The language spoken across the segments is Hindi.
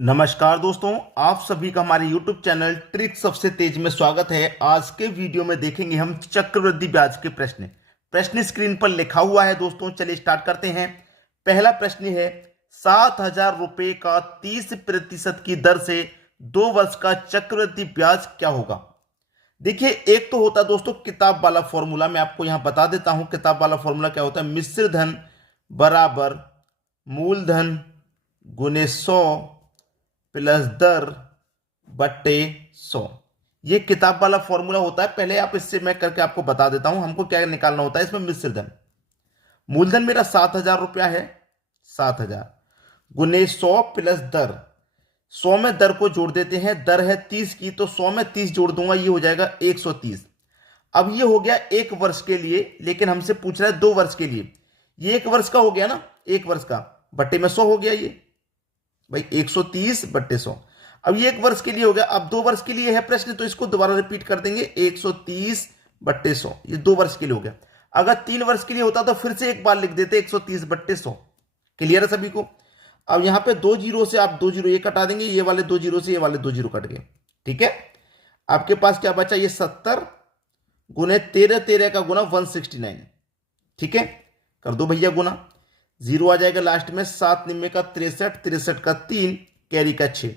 नमस्कार दोस्तों, आप सभी का हमारे YouTube चैनल ट्रिक सबसे तेज में स्वागत है। आज के वीडियो में देखेंगे हम चक्रवृद्धि ब्याज के प्रश्न स्क्रीन पर लिखा हुआ है। दोस्तों चलिए स्टार्ट करते हैं। पहला प्रश्न है 7,000 रुपए का 30% की दर से 2 वर्ष का चक्रवृद्धि ब्याज क्या होगा। देखिए, एक तो होता है दोस्तों किताब वाला फॉर्मूला। मैं आपको यहां बता देता हूं किताब वाला फॉर्मूला क्या होता है। मिश्र धन बराबर मूलधन गुने 100 प्लस दर बट्टे 100। ये किताब वाला फॉर्मूला होता है। पहले आप इससे मैं करके आपको बता देता हूं हमको क्या निकालना होता है। इसमें मिश्र धन, मूलधन मेरा 7,000 रुपया है, 7,000 गुने 100 प्लस दर। 100 में दर को जोड़ देते हैं, दर है 30 की, तो 100 में 30 जोड़ दूंगा, ये हो जाएगा 130। अब ये हो गया 1 वर्ष के लिए, लेकिन हमसे पूछ रहा है 2 वर्ष के लिए। ये 1 वर्ष का हो गया ना, 1 वर्ष का बट्टे में 100 हो गया ये भाई, 130 बट्टे 100। अब ये 1 वर्ष के लिए हो गया। अब 2 वर्ष के लिए है प्रश्न, तो इसको दोबारा रिपीट कर देंगे, 130 बट्टे 100। ये 2 वर्ष के लिए हो गया। अगर 3 वर्ष के लिए होता तो फिर से एक बार लिख देते 130 बट्टे 100। क्लियर है सभी को। अब यहां पे 2 जीरो से आप 2 जीरो ये कटा देंगे, ये वाले 2 जीरो से ये वाले 2 जीरो कट गए। ठीक है, आपके पास क्या बचा, ये 70 गुने 13, 13 का गुना 169। ठीक है, कर दो भैया गुना, जीरो आ जाएगा लास्ट में। 7 निम्मे का 63, 63 का 3, कैरी का 6,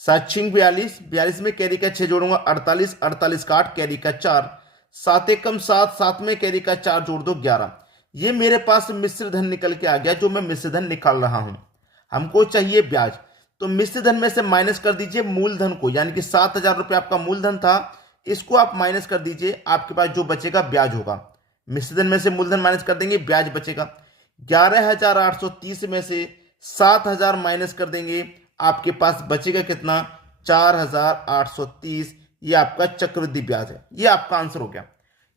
7 6 42, 42 में कैरी का 6 जोड़ूंगा 48, 48 का 8, कैरी का 4, 7 एकम 7, 7 में कैरी का 4 जोड़ दो 11। ये मेरे पास मिश्र धन निकल के आ गया, जो मैं मिश्र धन निकाल रहा हूं। हमको चाहिए ब्याज, तो मिश्र धन में से माइनस कर दीजिए मूलधन को, यानी कि 7,000 रुपये आपका मूलधन था, इसको आप माइनस कर दीजिए, आपके पास जो बचेगा ब्याज होगा। मिश्र धन में से मूलधन माइनस कर देंगे, ब्याज बचेगा। 11,830 में से 7,000 माइनस कर देंगे, आपके पास बचेगा कितना, 4,830। ये आपका चक्रवृद्धि ब्याज है। ये आपका आंसर हो गया।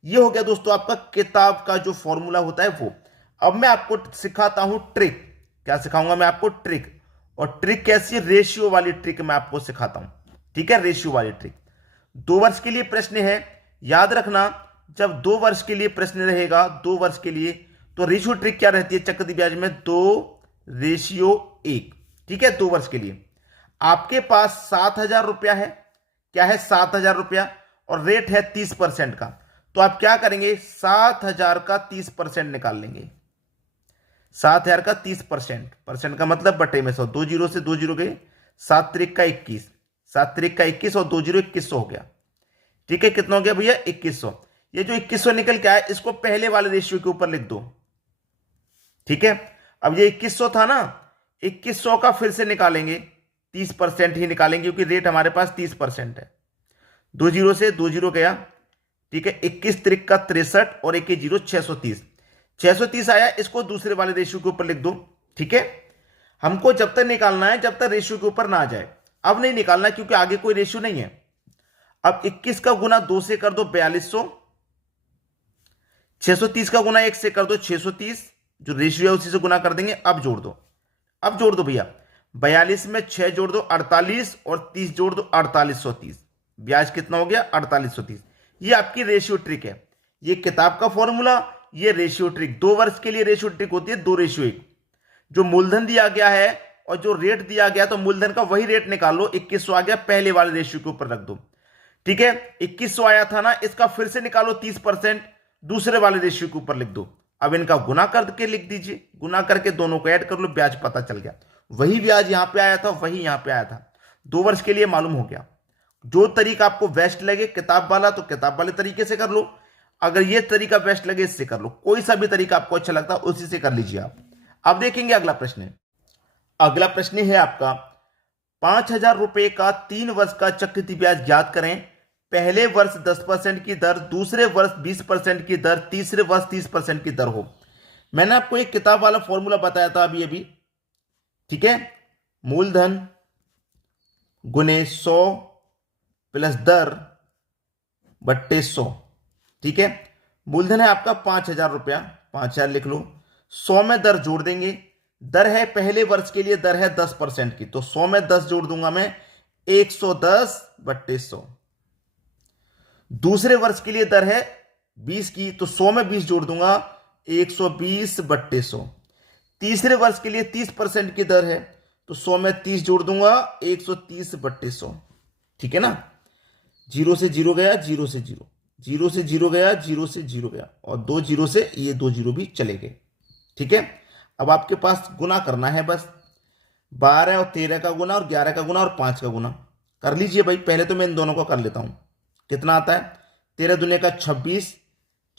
ये हो गया दोस्तों आपका किताब का जो फॉर्मूला होता है वो। अब मैं आपको सिखाता हूं ट्रिक। क्या सिखाऊंगा मैं आपको, ट्रिक। और ट्रिक कैसी, रेशियो वाली ट्रिक मैं आपको सिखाता हूं। ठीक है, रेशियो वाली ट्रिक। 2 वर्ष के लिए प्रश्न है, याद रखना। जब 2 वर्ष के लिए प्रश्न रहेगा, 2 वर्ष के लिए, तो रेशियो ट्रिक क्या रहती है चक्रवृद्धि ब्याज में, 2:1। ठीक है, 2 वर्ष के लिए आपके पास 7,000 रुपया है। क्या है, 7,000 रुपया, और रेट है 30% का। तो आप क्या करेंगे, 7,000 का 30% निकाल लेंगे। 7,000 का 30%, परसेंट का मतलब बटे में 100। 2 जीरो से 2 जीरो गए, 7 त्रिक का 21, 7 त्रिक का 21 और 2 जीरो 2100 हो गया। ठीक है, कितना हो गया भैया, 2100। ये जो 2100 निकल के आया, इसको पहले वाले रेशियो के ऊपर लिख दो। ठीक है, अब ये 2100 था ना, 2100 का फिर से निकालेंगे, 30% ही निकालेंगे, क्योंकि रेट हमारे पास 30% है। 2 जीरो से 2 जीरो गया। ठीक है, 21 त्रिक का 63 और 1 जीरो 630, 630 आया। इसको दूसरे वाले रेशियो के ऊपर लिख दो। ठीक है, हमको जब तक निकालना है जब तक रेशियो के ऊपर ना आ जाए। अब नहीं निकालना क्योंकि आगे कोई रेशियो नहीं है। अब 21 का गुना 2 से कर दो 4200, 630 का गुना 1 से कर दो 630, जो रेशियो है उसी से गुना कर देंगे। अब जोड़ दो, अब जोड़ दो भैया, 42 में 6 जोड़ दो 48 और 30 जोड़ दो 4830। ब्याज कितना हो गया, 4830। ये आपकी रेशियो ट्रिक है। ये किताब का फॉर्मूला, ये रेशियो ट्रिक। 2 वर्ष के लिए रेशियो ट्रिक होती है 2:1। जो मूलधन दिया गया है और जो रेट दिया गया, तो मूलधन का वही रेट निकाल लो। 2100 आ गया, पहले वाले रेशियो के ऊपर रख दो। ठीक है, 2100 आया था ना, इसका फिर से निकालो 30%, दूसरे वाले रेशियो के ऊपर लिख दो। अब इनका गुना करके लिख दीजिए, गुना करके दोनों को ऐड कर लो, ब्याज पता चल गया। वही ब्याज यहां पे आया था, वही यहां पे आया था। 2 वर्ष के लिए मालूम हो गया। जो तरीका आपको बेस्ट लगे किताब वाला, तो किताब वाले तरीके से कर लो। अगर ये तरीका बेस्ट लगे, इससे कर लो। कोई सा भी तरीका आपको अच्छा लगता है उसी से कर लीजिए आप। अब देखेंगे अगला प्रश्न। अगला प्रश्न है आपका 5,000 रुपए का 3 वर्ष का चक्रवृद्धि ब्याज ज्ञात करें। पहले वर्ष 10% की दर, दूसरे वर्ष 20% की दर, तीसरे वर्ष 30% की दर हो। मैंने आपको एक किताब वाला फॉर्मूला बताया था अभी। ठीक है, मूलधन गुने 100 प्लस दर बट्टे 100। ठीक है, मूलधन है आपका 5,000 रुपया, 5,000 लिख लो। 100 में दर जोड़ देंगे, दर है पहले वर्ष के लिए, दर है 10% की, तो 100 में 10 जोड़ दूंगा मैं, 110 बट्टे 100। दूसरे वर्ष के लिए दर है 20 की, तो 100 में 20 जोड़ दूंगा, 120 बट्टे 100। तीसरे वर्ष के लिए 30% की दर है, तो 100 में 30 जोड़ दूंगा, 130/100। ठीक है ना। 0 से 0 गया, 0 से 0, 0 से 0 गया, 0 से 0 गया, और 2 0 से ये 2 0 भी चले गए। ठीक है। अब आपके पास गुना करना है बस, 12 और 13 का गुना, और 11 का गुना, और 5 का गुना कर लीजिए भाई। पहले तो मैं इन दोनों को कर लेता हूं। कितना आता है? 13 दूने का 26,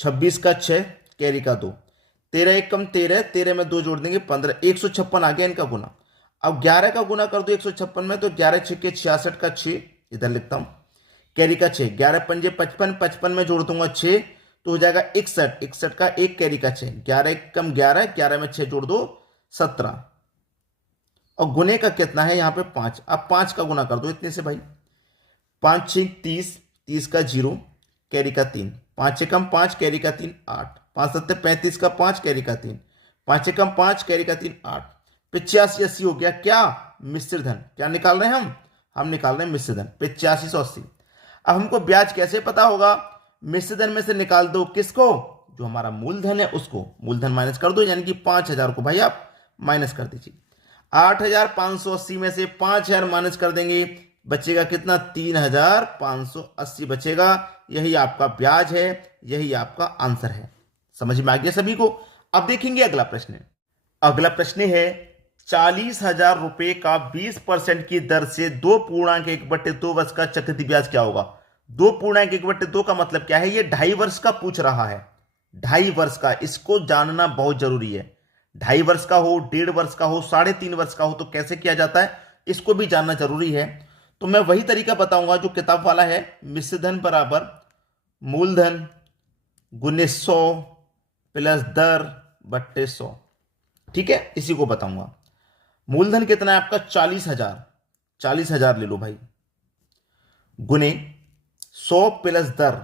26 का 6, कैरी का 2, 13 एक कम 13, 13 में 2 जोड़ देंगे 15, 156 आ गया इनका गुना। अब 11 का गुना कर दो 156 में, तो 11 6 के 66 का 6, इधर लिखता हूं, कैरी का 6, 11 पंजे 55, 55 में जोड़ दूंगा 6, तो हो जाएगा 61, 61 का 1, कैरी का 6, 11 एक कम 11, 11 में 6 जोड़ दो 17, और गुने का कितना है यहाँ पे 5। अब 5 का गुना कर दो इतने से भाई, 5 6 30, 30 का 0, कैरी का 3, 5 एकम 5, कैरी का 3 8, 5 7 35 का 5, कैरी का 3, 5 एकम 5, कैरी का 3 8, 85 80 हो गया। क्या? मिश्र धन। क्या निकाल रहे हैं हम निकाल रहे हैं मिश्र धन, 8580। अब हमको ब्याज कैसे पता होगा? मिश्र धन में से निकाल दो किसको? जो हमारा मूलधन है उसको, मूलधन माइनस कर दो, यानी कि 5000 को भाई आप माइनस कर दीजिए। 8580 में से 5000 माइनस कर देंगे, बचेगा कितना? 3580 बचेगा। यही आपका ब्याज है, यही आपका आंसर है। समझ में आ गया सभी को? अब देखेंगे अगला प्रश्न। अगला प्रश्न है 40,000 रुपए का 20% की दर से 2.1/2 वर्ष का चक्रवृद्धि ब्याज क्या होगा? 2.1/2 का मतलब क्या है? ये 2.5 वर्ष का पूछ रहा है, 2.5 वर्ष का। इसको जानना बहुत जरूरी है। 2.5 वर्ष का हो, 1.5 वर्ष का हो, 3.5 वर्ष का हो, तो कैसे किया जाता है इसको भी जानना जरूरी है। तो मैं वही तरीका बताऊंगा जो किताब वाला है, मिश्र धन बराबर मूलधन गुने 100 प्लस दर बट्टे 100। ठीक है, इसी को बताऊंगा। मूलधन कितना है आपका? 40,000, 40,000 ले लो भाई, गुने 100 प्लस दर,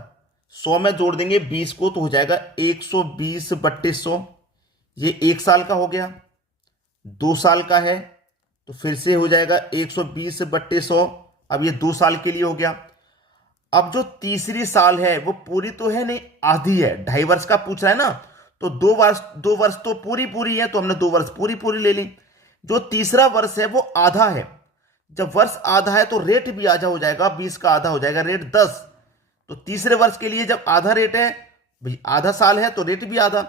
100 में जोड़ देंगे 20 को, तो हो जाएगा 120/100। ये 1 साल का हो गया। 2 साल का है तो फिर से हो जाएगा 120/100। अब ये 2 साल के लिए हो गया। अब जो तीसरी साल है वो पूरी तो है नहीं, आधी है। 2.5 वर्ष का पूछ रहा है ना, तो 2 वर्ष तो पूरी पूरी है, तो हमने 2 वर्ष पूरी पूरी ले ली। जो तीसरा वर्ष है वो आधा है। जब वर्ष आधा है तो रेट भी आधा हो जाएगा, 20 का आधा हो जाएगा रेट 10। तो तीसरे वर्ष के लिए जब आधा रेट है भाई, आधा साल है तो रेट भी आधा,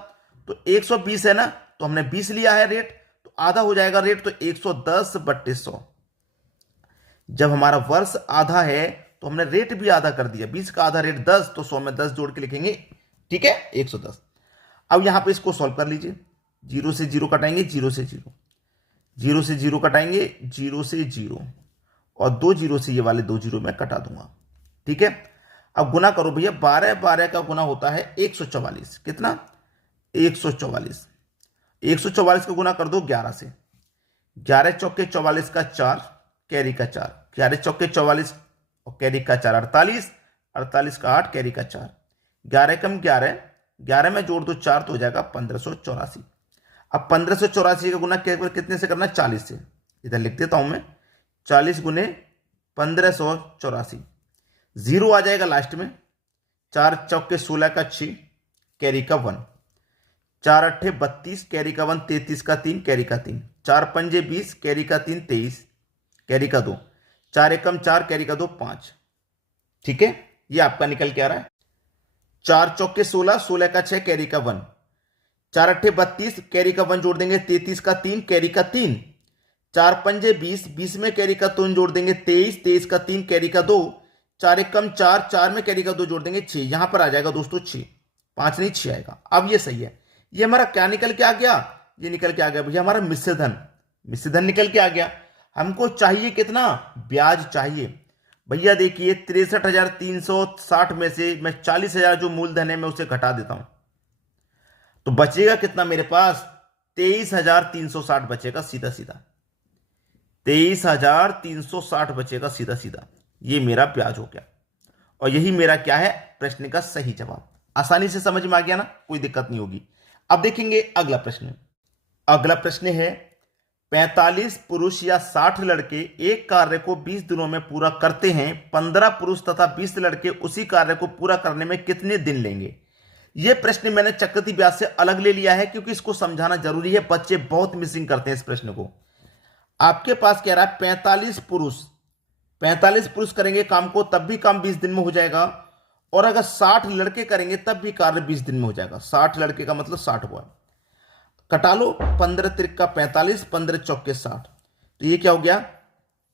तो 120 है ना, तो हमने 20 लिया है रेट, तो आधा हो जाएगा रेट, तो 110/100। जब हमारा वर्ष आधा है तो हमने रेट भी आधा कर दिया, 20 का आधा रेट 10, तो 100 में 10 जोड़ के लिखेंगे। ठीक है, 110। अब यहां पे इसको सॉल्व कर लीजिए। 0 से 0 कटाएंगे, 0 से 0, 0 से 0 कटाएंगे, 0 से 0, और 2 0 से ये वाले 2 0 में कटा दूंगा। ठीक है, अब गुना करो भैया। 12 12 का गुना होता है 144। कितना? 144। 144 का गुना कर दो 11 से, 11 चौके 44 का 4, कैरी का 4, 11 चौके 44 और कैरी का 4 48, 48 का 8, कैरी का 4, 11 कम 11, 11 में जोड़ दो 4, तो हो जाएगा 1584। अब 1584 का गुना केवल कितने से करना? 40 से। इधर लिख देता हूं मैं, 40 गुने 1584, 0 आ जाएगा लास्ट में। 4 चौके 16 का 6, कैरी का 1, 4 अट्ठे 32, कैरी का 1, 33 का 3, कैरी का 3, 4 पंजे 20, कैरी का 3 23, कैरी का 2, 4 एकम 4, कैरी का 2 5। ठीक है, ये आपका निकल के आ रहा है। 4 चौके 16, 16 का 6, कैरी का 1, 4 अट्ठे 32, कैरी का 1 जोड़ देंगे 33 का 3, कैरी का 3, 4 पंजे 20, 20 में कैरी का 3 जोड़ देंगे 23, 23 का 3, कैरी का 2, 4 एकम 4, 4 में कैरी का 2 जोड़ देंगे 6। यहां पर आ जाएगा दोस्तों 6, 5 नहीं 6 आएगा। अब ये सही है। ये हमारा क्या निकल के आ गया? ये निकल के आ गया भैया हमारा मिश्र धन। मिश्र धन निकल के आ गया। हमको चाहिए कितना? ब्याज चाहिए भैया। देखिए 63,360 में से मैं 40,000 जो मूलधन है मैं उसे घटा देता हूं, तो बचेगा कितना मेरे पास? 23,360 बचेगा सीधा सीधा, 23,360 बचेगा सीधा सीधा। ये मेरा ब्याज हो गया, और यही मेरा क्या है? प्रश्न का सही जवाब। आसानी से समझ में आ गया ना, कोई दिक्कत नहीं होगी। अब देखेंगे अगला प्रश्न। अगला प्रश्न है 45 पुरुष या 60 लड़के एक कार्य को 20 दिनों में पूरा करते हैं, 15 पुरुष तथा 20 लड़के उसी कार्य को पूरा करने में कितने दिन लेंगे? यह प्रश्न मैंने चक्रवृद्धि ब्याज से अलग ले लिया है, क्योंकि इसको समझाना जरूरी है। बच्चे बहुत मिसिंग करते हैं इस प्रश्न को। आपके पास कह रहा है 45 पुरुष करेंगे काम को, तब भी काम 20 दिन में हो जाएगा। और अगर 60 लड़के करेंगे तब भी कार्य 20 दिन में हो जाएगा। 60 लड़के का मतलब 60 बॉय। कटा लो, 15 त्रिक का 45, 15 चौके 60। तो ये क्या हो गया,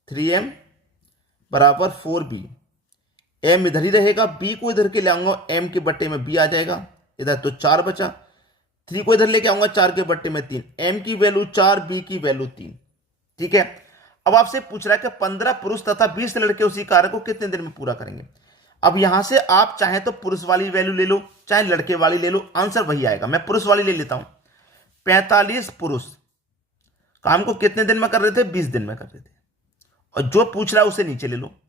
3m बराबर 4b। m इधर ही रहेगा, b को इधर के ले आऊंगा, m के बट्टे में b आ जाएगा, इधर तो 4 बचा। 3 को इधर लेके आऊंगा, 4 के बट्टे में 3, m की वैल्यू 4, b की वैल्यू 3। ठीक है। अब आपसे पूछ रहा है कि 15 पुरुष तथा 20 लड़के उसी कार्य को कितने दिन में पूरा करेंगे। अब यहां से आप चाहे तो पुरुष वाली वैल्यू ले लो, चाहे लड़के वाली ले लो, आंसर वही आएगा। मैं पुरुष वाली ले लेता हूं। 45 पुरुष काम को कितने दिन में कर रहे थे, 20 दिन में कर रहे थे। और जो पूछ रहा है उसे नीचे ले लो।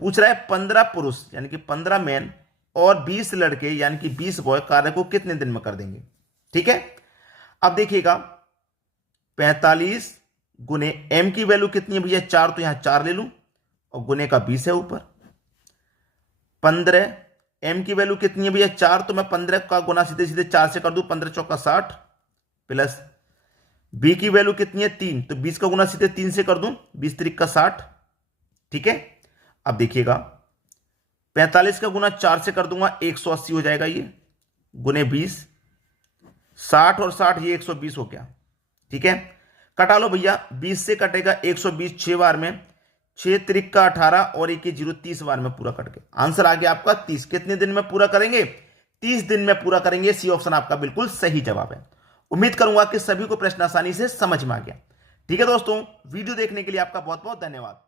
पूछ रहा है 15 पुरुष यानी कि 15 मैन और 20 लड़के यानी कि 20 बॉय कार्य को कितने दिन में कर देंगे। ठीक है। अब देखिएगा 45 गुने m की वैल्यू कितनी है भैया, 4, तो यहां 4 ले लूं और गुने का 20 है ऊपर। 15 m की वैल्यू कितनी है भैया, 4, तो मैं 15 का गुना सीधे सीधे 4 से कर दूं, 15 चौका 60 प्लस b की वैल्यू कितनी है, 3, तो 20 का गुना सीधे 3 से कर दूं, 20 त्रिक का 60। ठीक है। अब देखिएगा 45 का गुना 4 से कर दूंगा, 180 हो जाएगा ये, गुने 20, 60 और 60 ये 120 हो गया। ठीक है। कटा लो भैया, 20 से कटेगा 120 6 बार में, 6 त्रिक का 18 और 1 0 30 बार में पूरा कट गया। आंसर आ गया आपका 30। कितने दिन में पूरा करेंगे, 30 दिन में पूरा करेंगे। सी ऑप्शन आपका बिल्कुल सही जवाब है। उम्मीद करूंगा कि सभी को प्रश्न आसानी से समझ में आ गया। ठीक है दोस्तों, वीडियो देखने के लिए आपका बहुत बहुत धन्यवाद।